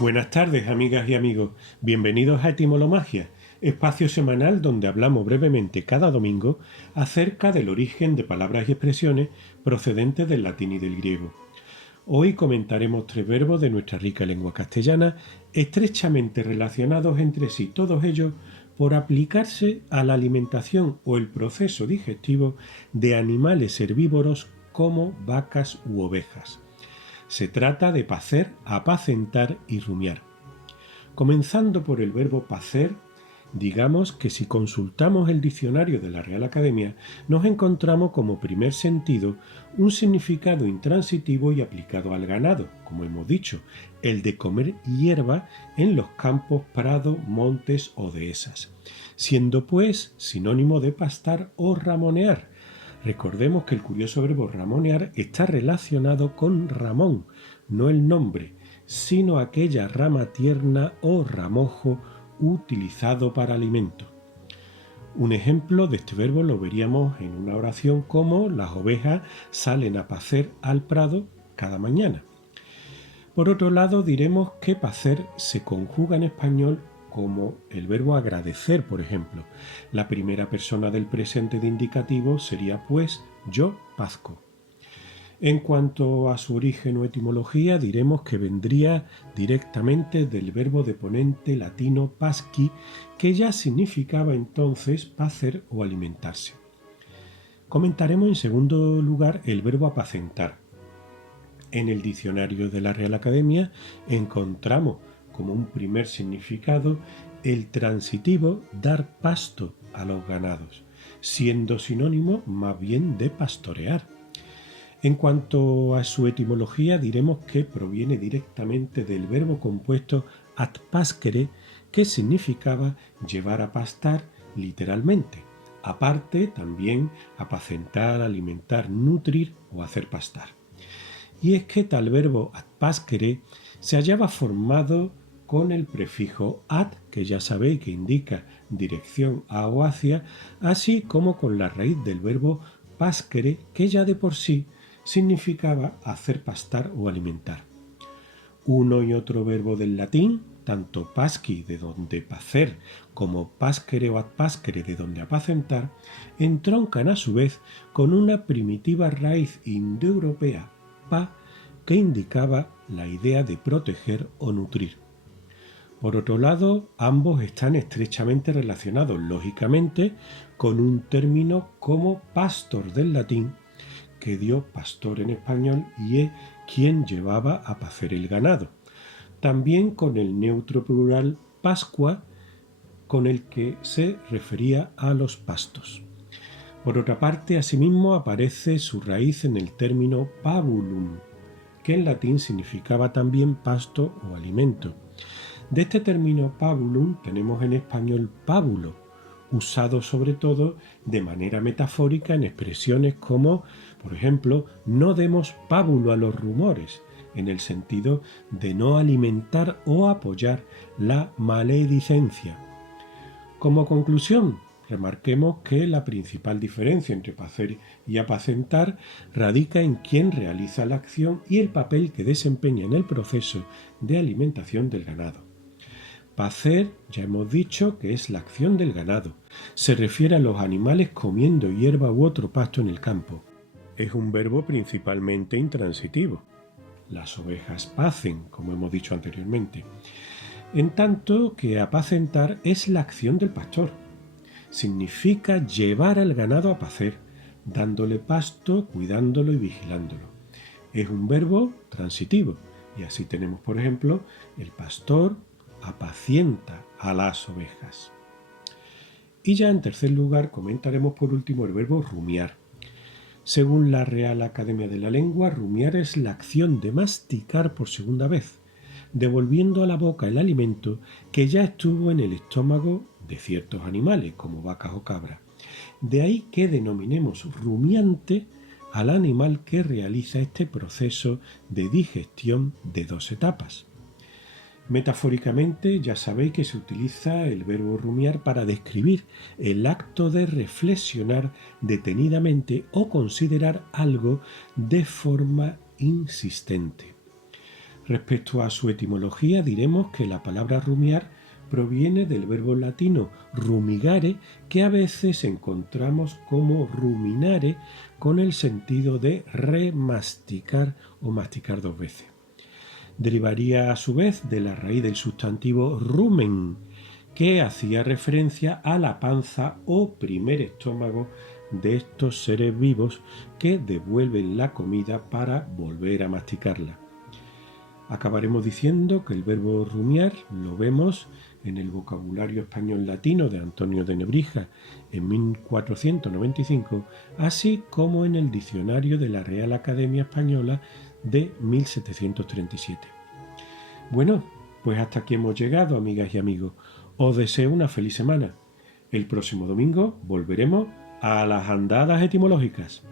Buenas tardes, amigas y amigos. Bienvenidos a Etimolomagia, espacio semanal donde hablamos brevemente cada domingo acerca del origen de palabras y expresiones procedentes del latín y del griego. Hoy comentaremos 3 verbos de nuestra rica lengua castellana, estrechamente relacionados entre sí, todos ellos por aplicarse a la alimentación o el proceso digestivo de animales herbívoros como vacas u ovejas. Se trata de pacer, apacentar y rumiar. Comenzando por el verbo pacer, digamos que si consultamos el diccionario de la Real Academia, nos encontramos como primer sentido un significado intransitivo y aplicado al ganado, como hemos dicho, el de comer hierba en los campos, prados, montes o dehesas, siendo pues sinónimo de pastar o ramonear. Recordemos que el curioso verbo ramonear está relacionado con ramón, no el nombre, sino aquella rama tierna o ramojo utilizado para alimento. Un ejemplo de este verbo lo veríamos en una oración como las ovejas salen a pacer al prado cada mañana. Por otro lado, diremos que pacer se conjuga en español como el verbo agradecer, por ejemplo. La primera persona del presente de indicativo sería pues yo pazco. En cuanto a su origen o etimología, diremos que vendría directamente del verbo deponente latino pasci, que ya significaba entonces pacer o alimentarse. Comentaremos en segundo lugar el verbo apacentar. En el diccionario de la Real Academia encontramos como un primer significado el transitivo dar pasto a los ganados, siendo sinónimo más bien de pastorear. En cuanto a su etimología, diremos que proviene directamente del verbo compuesto atpascere, que significaba llevar a pastar literalmente. Aparte, también apacentar, alimentar, nutrir o hacer pastar. Y es que tal verbo atpascere se hallaba formado con el prefijo at, que ya sabéis que indica dirección a o hacia, así como con la raíz del verbo pascere, que ya de por sí significaba hacer pastar o alimentar. Uno y otro verbo del latín, tanto pasci, de donde pacer, como pascere o atpascere, de donde apacentar, entroncan a su vez con una primitiva raíz indoeuropea, pa, que indicaba la idea de proteger o nutrir. Por otro lado, ambos están estrechamente relacionados, lógicamente, con un término como pastor del latín, que dio pastor en español y es quien llevaba a pacer el ganado. También con el neutro plural pascua, con el que se refería a los pastos. Por otra parte, asimismo aparece su raíz en el término pabulum, que en latín significaba también pasto o alimento. De este término pabulum tenemos en español pábulo, usado sobre todo de manera metafórica en expresiones como, por ejemplo, no demos pábulo a los rumores, en el sentido de no alimentar o apoyar la maledicencia. Como conclusión, remarquemos que la principal diferencia entre pacer y apacentar radica en quién realiza la acción y el papel que desempeña en el proceso de alimentación del ganado. Pacer, ya hemos dicho que es la acción del ganado. Se refiere a los animales comiendo hierba u otro pasto en el campo. Es un verbo principalmente intransitivo. Las ovejas pacen, como hemos dicho anteriormente. En tanto que apacentar es la acción del pastor. Significa llevar al ganado a pacer, dándole pasto, cuidándolo y vigilándolo. Es un verbo transitivo. Y así tenemos, por ejemplo, el pastor apacienta a las ovejas. Y ya en tercer lugar comentaremos por último el verbo rumiar. Según la Real Academia de la Lengua, rumiar es la acción de masticar por segunda vez, devolviendo a la boca el alimento que ya estuvo en el estómago de ciertos animales, como vacas o cabras. De ahí que denominemos rumiante al animal que realiza este proceso de digestión de 2 etapas. Metafóricamente, ya sabéis que se utiliza el verbo rumiar para describir el acto de reflexionar detenidamente o considerar algo de forma insistente. Respecto a su etimología, diremos que la palabra rumiar proviene del verbo latino rumigare, que a veces encontramos como ruminare con el sentido de remasticar o masticar dos veces. Derivaría a su vez de la raíz del sustantivo rumen, que hacía referencia a la panza o primer estómago de estos seres vivos que devuelven la comida para volver a masticarla. Acabaremos diciendo que el verbo rumiar lo vemos en el vocabulario español latino de Antonio de Nebrija en 1495, así como en el diccionario de la Real Academia Española de 1737. Bueno, pues hasta aquí hemos llegado, amigas y amigos. Os deseo una feliz semana. El próximo domingo volveremos a las andadas etimológicas.